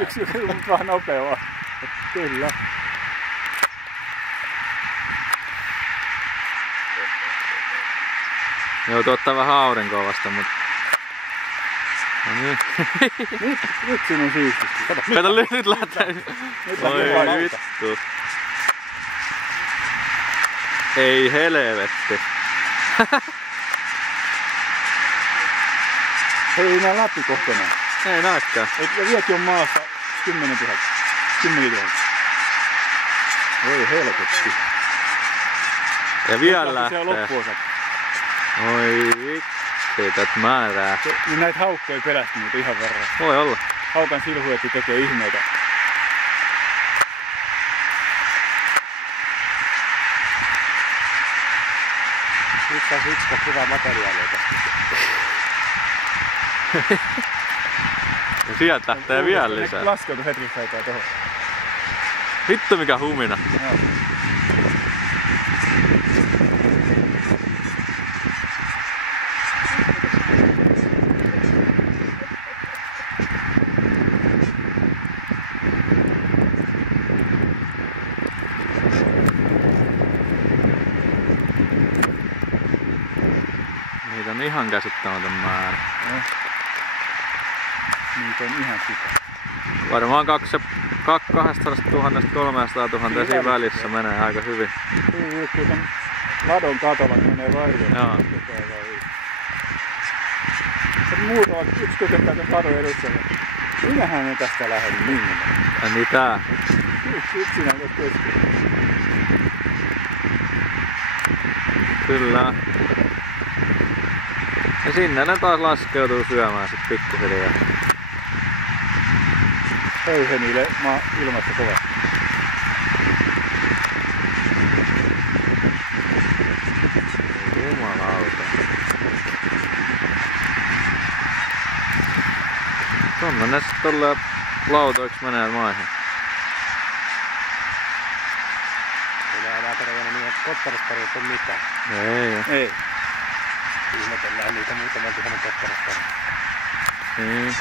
Yksi vähän nopeaa. Kyllä. Joutuu ottaa vähän aurinkoa vasta, mutta... No niin. Nyt siinä on siististi. Kato, nyt lähtee. Oi vittu. Ei helvetti. Ei näe läpi kokonaan. Ei näekään. Ja vieläkin on maassa 10 000. 10 000. Oi helvetti. Ja vielä lähtee. Loppuosat. Oi vittu, tät määrää. Niin näitä haukkoja pelästi mut ihan verran. Voi olla. Haukan silhuetti tekee ihmeitä. Nyt taas yksi hyvää materiaalia tästä. Ja sieltä lähtee vielä lisää. Laskeutu hetkeksi aikaa tohon. Vittu mikä humina. Joo. Niitä on ihan käsittämätön määrä. No. Niitä on ihan sika. Varmaan 200 000 300 000 siinä välissä menee aika hyvin. Kun ton ladon katolla menee varjoon. Joo. Se muutama yksi kuitenkaan ton ladon edessä. Minähän en tästä lähde minne. Ja niin tää. Yksinä on keskellä. Kyllä. Ja sinne ne taas laskeutuu syömään sit pikkuhiljaa. Höyhenille ilmassa kovasti. Jumalauta. Tonne ne sit tolleen lautoiksi menee maihin. Ei enää todella niin, että kottaristarit on mitään. Ei. Ihmetellään niitä muutaman tuhannen kottaristarit. Niin.